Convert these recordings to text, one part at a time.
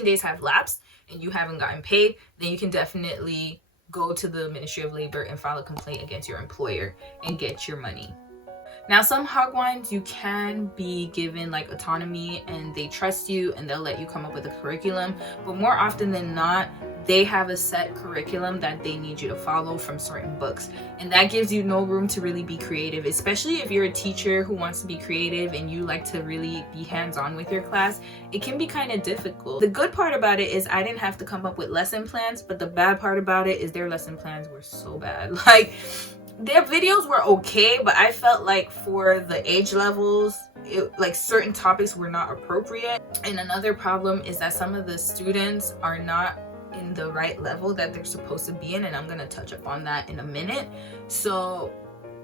14 days have lapsed and you haven't gotten paid, then you can definitely go to the Ministry of Labor and file a complaint against your employer and get your money. Now, some Hagwons, you can be given like autonomy and they trust you and they'll let you come up with a curriculum, but more often than not, they have a set curriculum that they need you to follow from certain books, and that gives you no room to really be creative, especially if you're a teacher who wants to be creative and you like to really be hands-on with your class. It can be kind of difficult. The good part about it is I didn't have to come up with lesson plans, but the bad part about it is their lesson plans were so bad. Like, their videos were okay, but I felt like for the age levels, like certain topics were not appropriate. And another problem is that some of the students are not in the right level that they're supposed to be in, and I'm going to touch upon that in a minute. So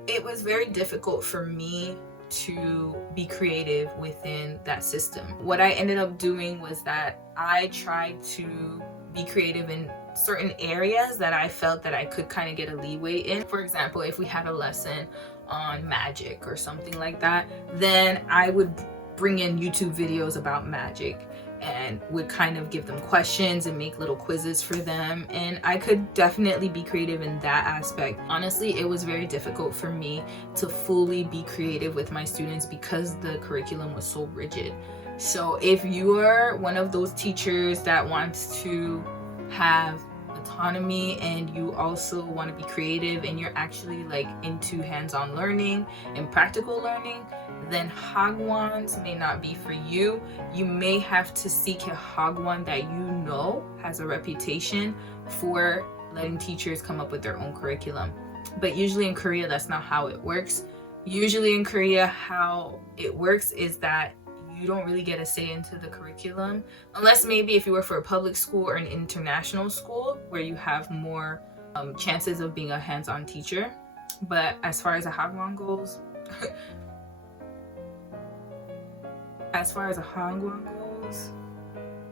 it was very difficult for me to be creative within that system. What I ended up doing was that I tried to be creative in certain areas that I felt that I could kind of get a leeway in. For example, if we had a lesson on magic or something like that, then I would bring in YouTube videos about magic and would kind of give them questions and make little quizzes for them, and I could definitely be creative in that aspect. Honestly, it was very difficult for me to fully be creative with my students because the curriculum was so rigid. So if you are one of those teachers that wants to have autonomy and you also want to be creative and you're actually like into hands-on learning and practical learning, then Hagwons may not be for you. You may have to seek a Hagwon that you know has a reputation for letting teachers come up with their own curriculum. But usually in Korea, that's not how it works. Usually in Korea, how it works is that you don't really get a say into the curriculum, unless maybe if you work for a public school or an international school where you have more chances of being a hands-on teacher. But as far as a Hagwon goes,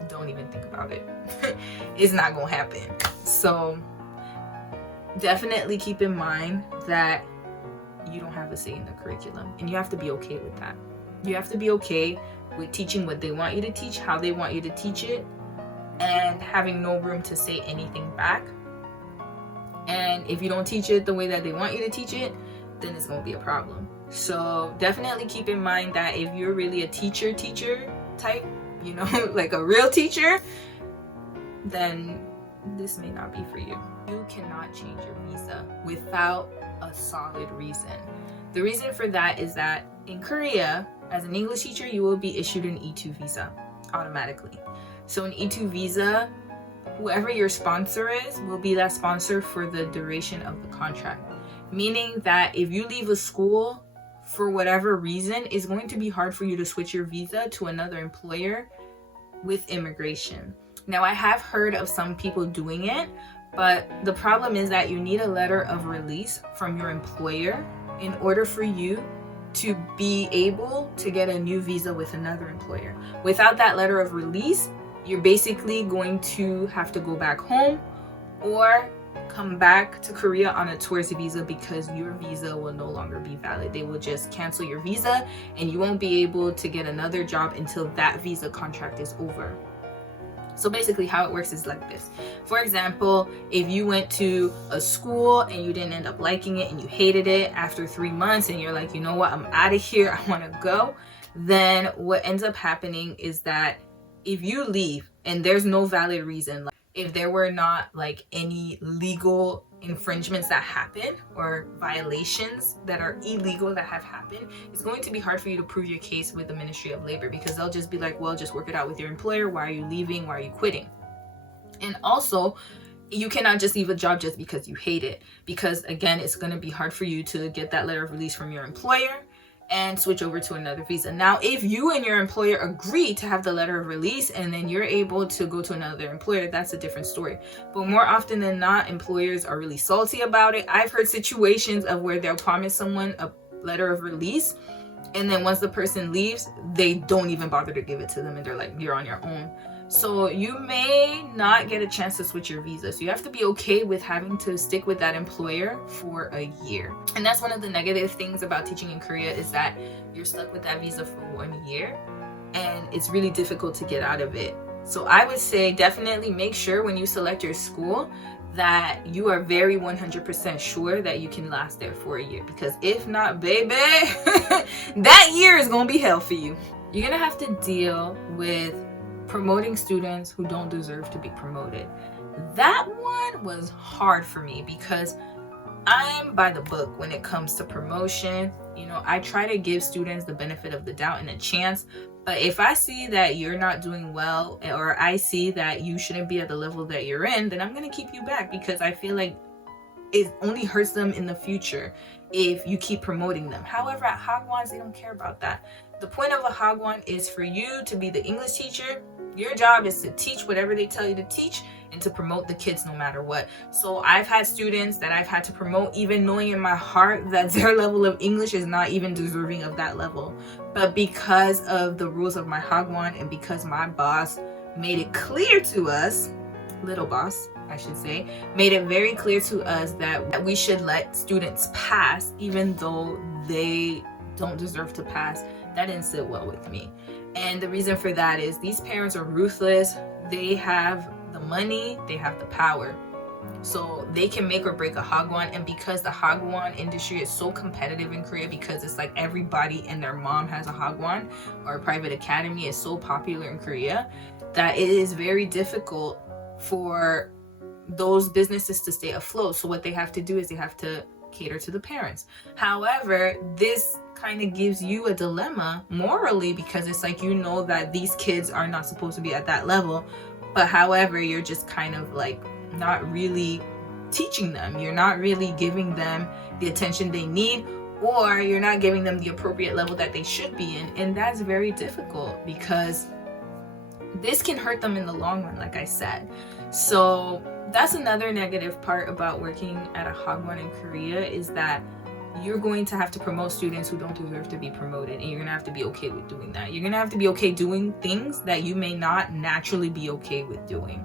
don't even think about it. It's not gonna happen. So definitely keep in mind that you don't have a say in the curriculum, and you have to be okay with that. You have to be okay with teaching what they want you to teach, how they want you to teach it, and having no room to say anything back. And if you don't teach it the way that they want you to teach it, then it's going to be a problem. So definitely keep in mind that if you're really a teacher type, you know, like a real teacher, then this may not be for you. You cannot change your visa without a solid reason. The reason for that is that in Korea, as an English teacher, you will be issued an E2 visa automatically. So an E2 visa, whoever your sponsor is, will be that sponsor for the duration of the contract. Meaning that if you leave a school for whatever reason, it's going to be hard for you to switch your visa to another employer with immigration. Now, I have heard of some people doing it, but the problem is that you need a letter of release from your employer in order for you to be able to get a new visa with another employer. Without that letter of release, you're basically going to have to go back home or come back to Korea on a tourist visa, because your visa will no longer be valid. They will just cancel your visa and you won't be able to get another job until that visa contract is over. So basically how it works is like this. For example, if you went to a school and you didn't end up liking it and you hated it after 3 months and you're like, you know what, I'm out of here, I want to go, then what ends up happening is that if you leave and there's no valid reason, like if there were not like any legal infringements that happen or violations that are illegal that have happened, it's going to be hard for you to prove your case with the Ministry of Labor, because they'll just be like, well, just work it out with your employer. Why are you leaving? Why are you quitting? And also, you cannot just leave a job just because you hate it, because again, it's going to be hard for you to get that letter of release from your employer and switch over to another visa. Now, if you and your employer agree to have the letter of release and then you're able to go to another employer, that's a different story. But more often than not, employers are really salty about it. I've heard situations of where they'll promise someone a letter of release, and then once the person leaves, they don't even bother to give it to them, and they're like, you're on your own. So you may not get a chance to switch your visa. So you have to be okay with having to stick with that employer for a year. And that's one of the negative things about teaching in Korea, is that you're stuck with that visa for 1 year and it's really difficult to get out of it. So I would say definitely make sure when you select your school that you are very 100% sure that you can last there for a year, because if not, baby, that year is gonna be hell for you. You're gonna have to deal with promoting students who don't deserve to be promoted. That one was hard for me because I'm by the book when it comes to promotion. You know, I try to give students the benefit of the doubt and a chance. But if I see that you're not doing well, or I see that you shouldn't be at the level that you're in, then I'm going to keep you back, because I feel like it only hurts them in the future if you keep promoting them. However, at Hagwon, they don't care about that. The point of a Hagwon is for you to be the English teacher. Your job is to teach whatever they tell you to teach and to promote the kids no matter what. So I've had students that I've had to promote even knowing in my heart that their level of English is not even deserving of that level. But because of the rules of my Hagwon, and because my boss made it clear to us, little boss, I should say, made it very clear to us that we should let students pass even though they don't deserve to pass, that didn't sit well with me. And the reason for that is these parents are ruthless. They have the money, they have the power. So they can make or break a Hagwon. And because the Hagwon industry is so competitive in Korea, because it's like everybody and their mom has a Hagwon, or a private academy is so popular in Korea, that it is very difficult for those businesses to stay afloat. So what they have to do is they have to cater to the parents. However, this kind of gives you a dilemma morally, because it's like, you know that these kids are not supposed to be at that level, but however, you're just kind of like not really teaching them. You're not really giving them the attention they need, or you're not giving them the appropriate level that they should be in. And that's very difficult, because this can hurt them in the long run, like I said. So that's another negative part about working at a Hagwon in Korea, is that you're going to have to promote students who don't deserve to be promoted, and you're gonna have to be okay with doing that. You're gonna have to be okay doing things that you may not naturally be okay with doing,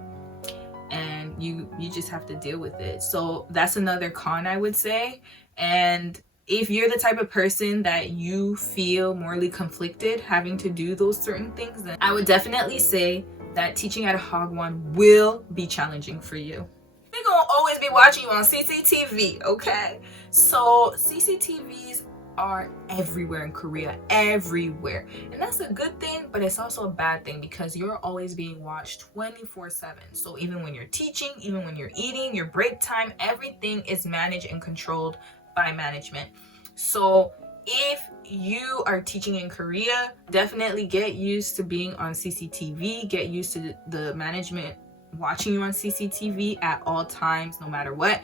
and you just have to deal with it. So that's another con, I would say. And if you're the type of person that you feel morally conflicted having to do those certain things, then I would definitely say that teaching at a Hagwon will be challenging for you. They're gonna always be watching you on CCTV, okay? So CCTVs are everywhere in Korea, everywhere. And that's a good thing, but it's also a bad thing, because you're always being watched 24/7. So even when you're teaching, even when you're eating, your break time, everything is managed and controlled by management. So if you are teaching in Korea, definitely get used to being on CCTV, get used to the management watching you on CCTV at all times, no matter what.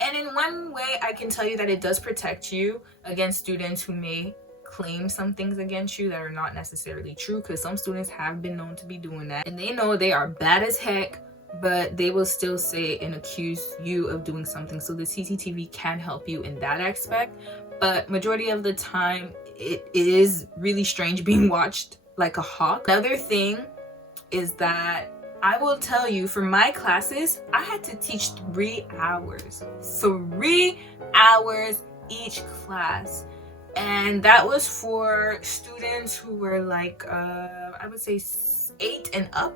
And in one way, I can tell you that it does protect you against students who may claim some things against you that are not necessarily true, because some students have been known to be doing that, and they know they are bad as heck, but they will still say and accuse you of doing something. So the CCTV can help you in that aspect, but majority of the time it is really strange being watched like a hawk. Another thing is that I will tell you, for my classes, I had to teach 3 hours. 3 hours each class. And that was for students who were like, I would say 8 and up.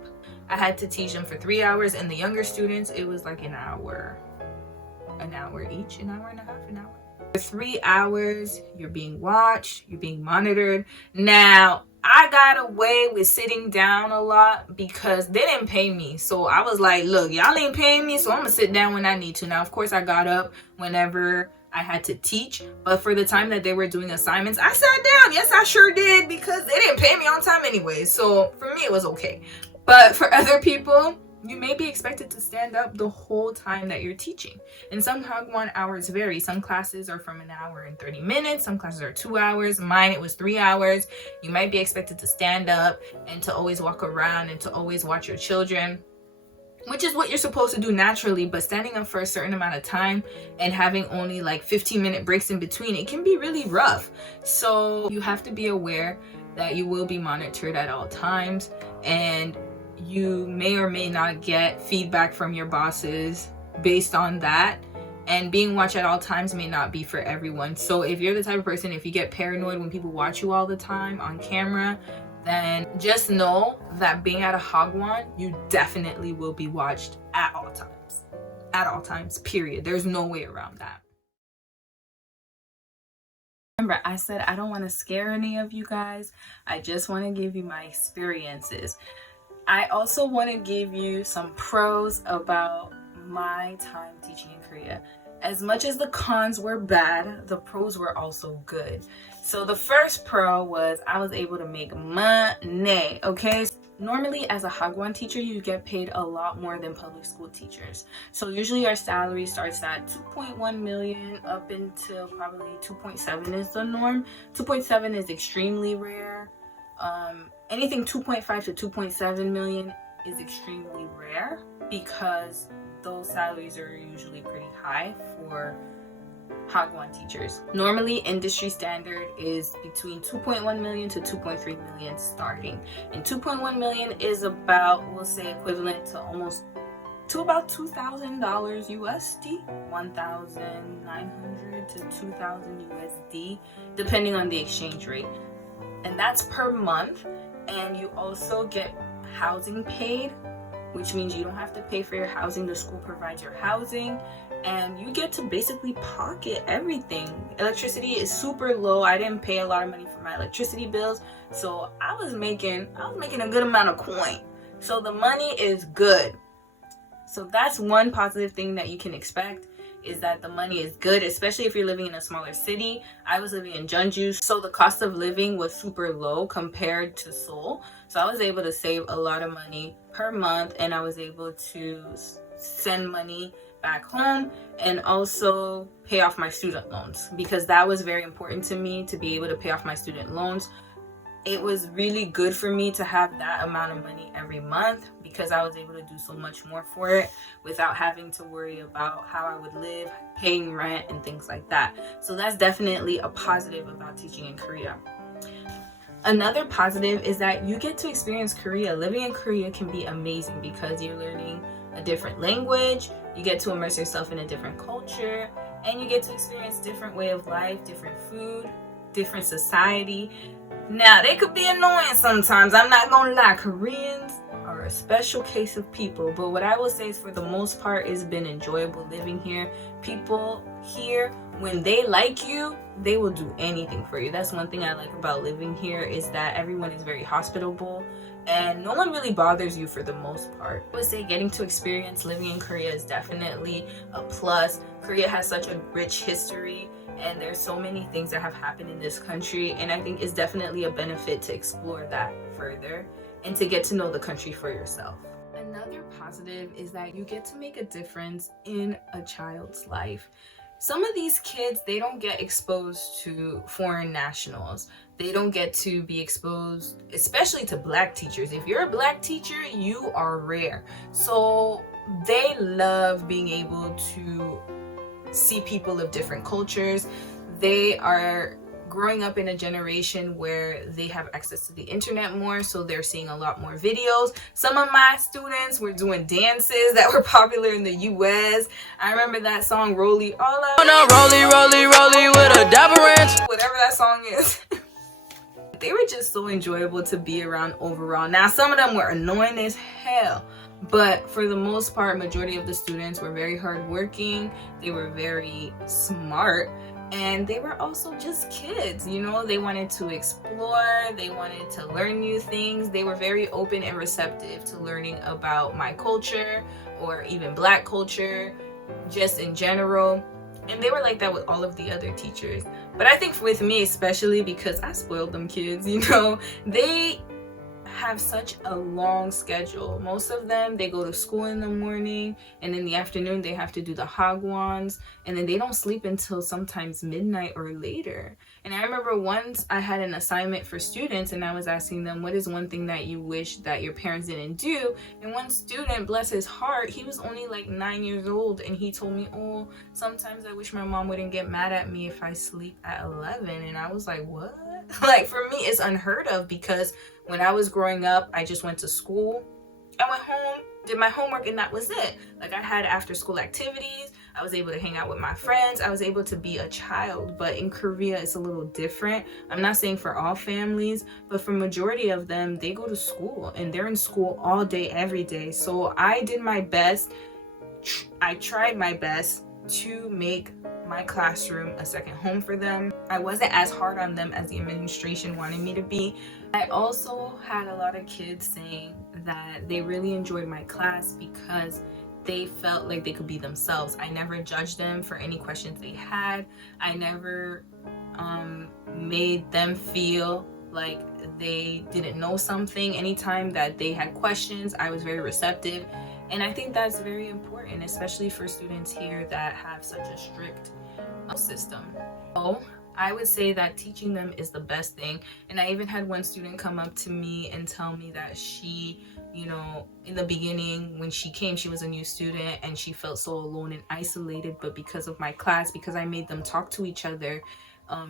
I had to teach them for 3 hours. And the younger students, it was like an hour. An hour each, an hour and a half, an hour. For 3 hours, you're being watched, you're being monitored. Now, I got away with sitting down a lot because they didn't pay me. So I was like, look, y'all ain't paying me, so I'm gonna sit down when I need to. Now, of course, I got up whenever I had to teach, but for the time that they were doing assignments, I sat down. Yes, I sure did, because they didn't pay me on time anyway. So for me, it was okay. But for other people, you may be expected to stand up the whole time that you're teaching. And some Hagwon hours vary. Some classes are from 1 hour and 30 minutes. Some classes are 2 hours. Mine, it was 3 hours. You might be expected to stand up and to always walk around and to always watch your children, which is what you're supposed to do naturally. But standing up for a certain amount of time and having only like 15-minute breaks in between, it can be really rough. So you have to be aware that you will be monitored at all times, and you may or may not get feedback from your bosses based on that. And being watched at all times may not be for everyone. So if you're the type of person, if you get paranoid when people watch you all the time on camera, then just know that being at a Hagwon, you definitely will be watched at all times. At all times, period. There's no way around that. Remember, I said I don't want to scare any of you guys. I just want to give you my experiences. I also want to give you some pros about my time teaching in Korea. As much as the cons were bad, the pros were also good. So the first pro was I was able to make money, okay? Normally as a Hagwon teacher, you get paid a lot more than public school teachers. So usually our salary starts at 2.1 million up until probably 2.7 is the norm. 2.7 is extremely rare. Anything 2.5 to 2.7 million is extremely rare because those salaries are usually pretty high for Hagwon teachers. Normally industry standard is between 2.1 million to 2.3 million starting, and 2.1 million is about, we'll say, equivalent to about $2,000 USD, 1,900 to 2,000 USD, depending on the exchange rate, and that's per month. And you also get housing paid, which means you don't have to pay for your housing. The school provides your housing, and you get to basically pocket everything. Electricity is super low. I didn't pay a lot of money for my electricity bills, so I was making a good amount of coin. So the money is good. So that's one positive thing that you can expect, is that the money is good, especially if you're living in a smaller city. I was living in Jeonju, so the cost of living was super low compared to Seoul. So I was able to save a lot of money per month, and I was able to send money back home and also pay off my student loans, because that was very important to me, to be able to pay off my student loans. It was really good for me to have that amount of money every month, because I was able to do so much more for it without having to worry about how I would live, paying rent, and things like that. So that's definitely a positive about teaching in Korea. Another positive is that you get to experience Korea. Living in Korea can be amazing because you're learning a different language, you get to immerse yourself in a different culture, and you get to experience different way of life, different food, different society. Now, they could be annoying sometimes, I'm not gonna lie. Koreans are a special case of people, but what I will say is, for the most part, it's been enjoyable living here. People here, when they like you, they will do anything for you. That's one thing I like about living here, is that everyone is very hospitable and no one really bothers you for the most part. I would say getting to experience living in Korea is definitely a plus. Korea has such a rich history, and there's so many things that have happened in this country, and I think it's definitely a benefit to explore that further and to get to know the country for yourself. Another positive is that you get to make a difference in a child's life. Some of these kids, they don't get exposed to foreign nationals. They don't get to be exposed, especially to Black teachers. If you're a Black teacher, you are rare. So they love being able to see people of different cultures. They are growing up in a generation where they have access to the internet more, so they're seeing a lot more videos. Some of my students were doing dances that were popular in the US. I remember that song, Rolly, all I rolly with a dapper ranch, whatever that song is. They were just so enjoyable to be around overall. Now, some of them were annoying as hell, but for the most part, majority of the students were very hardworking. They were very smart, and they were also just kids, you know. They wanted to explore, they wanted to learn new things. They were very open and receptive to learning about my culture, or even Black culture, just in general. And they were like that with all of the other teachers. But I think with me especially, because I spoiled them kids, you know, they have such a long schedule. Most of them, they go to school in the morning, and in the afternoon they have to do the Hagwons, and then they don't sleep until sometimes midnight or later. And I remember once I had an assignment for students, and I was asking them, what is one thing that you wish that your parents didn't do? And one student, bless his heart, he was only like 9 years old, and he told me, oh, sometimes I wish my mom wouldn't get mad at me if I sleep at 11. And I was like, what? Like, for me, it's unheard of, because when I was growing up, I just went to school, I went home, did my homework, and that was it. Like, I had after school activities, I was able to hang out with my friends. I was able to be a child. But in Korea, it's a little different. I'm not saying for all families, but for majority of them, they go to school and they're in school all day, every day. So I did my best. I tried my best to make my classroom a second home for them. I wasn't as hard on them as the administration wanted me to be. I also had a lot of kids saying that they really enjoyed my class because they felt like they could be themselves. I never judged them for any questions they had. I never made them feel like they didn't know something. Anytime that they had questions, I was very receptive. And I think that's very important, especially for students here that have such a strict system. So I would say that teaching them is the best thing. And I even had one student come up to me and tell me that she, you know, in the beginning when she came, she was a new student and she felt so alone and isolated. But because of my class, because I made them talk to each other,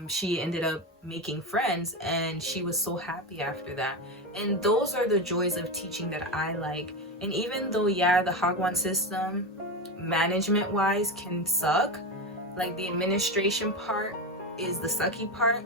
she ended up making friends and she was so happy after that. And those are the joys of teaching that I like. And even though, yeah, the Hagwon system management wise can suck, like the administration part is the sucky part,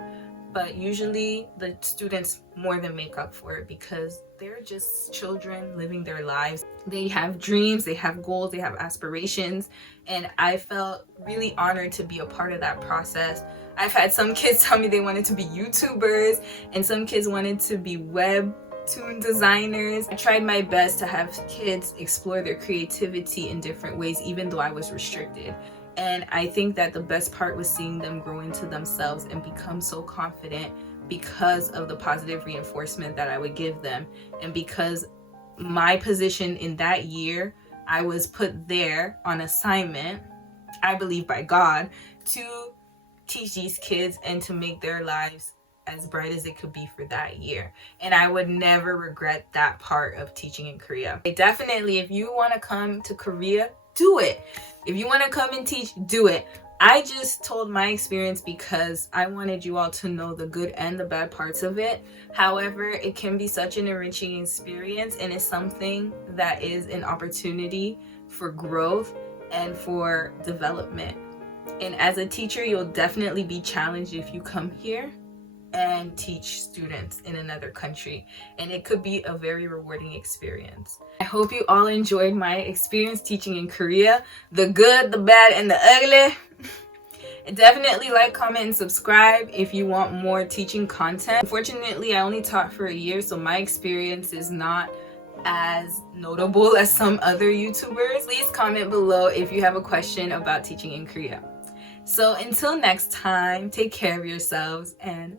but usually the students more than make up for it because they're just children living their lives. They have dreams, they have goals, they have aspirations, and I felt really honored to be a part of that process. I've had some kids tell me they wanted to be YouTubers, and some kids wanted to be webtoon designers. I tried my best to have kids explore their creativity in different ways, even though I was restricted. And I think that the best part was seeing them grow into themselves and become so confident because of the positive reinforcement that I would give them. And because my position in that year, I was put there on assignment, I believe by God, to teach these kids and to make their lives as bright as it could be for that year. And I would never regret that part of teaching in Korea. Definitely, if you want to come to Korea, do it. If you want to come and teach, do it. I just told my experience because I wanted you all to know the good and the bad parts of it. However, it can be such an enriching experience, and it's something that is an opportunity for growth and for development. And as a teacher, you'll definitely be challenged if you come here and teach students in another country, and it could be a very rewarding experience. I hope you all enjoyed my experience teaching in Korea, the good, the bad, and the ugly. Definitely like, comment, and subscribe if you want more teaching content. Unfortunately, I only taught for a year, so my experience is not as notable as some other YouTubers. Please comment below if you have a question about teaching in Korea. So until next time, take care of yourselves and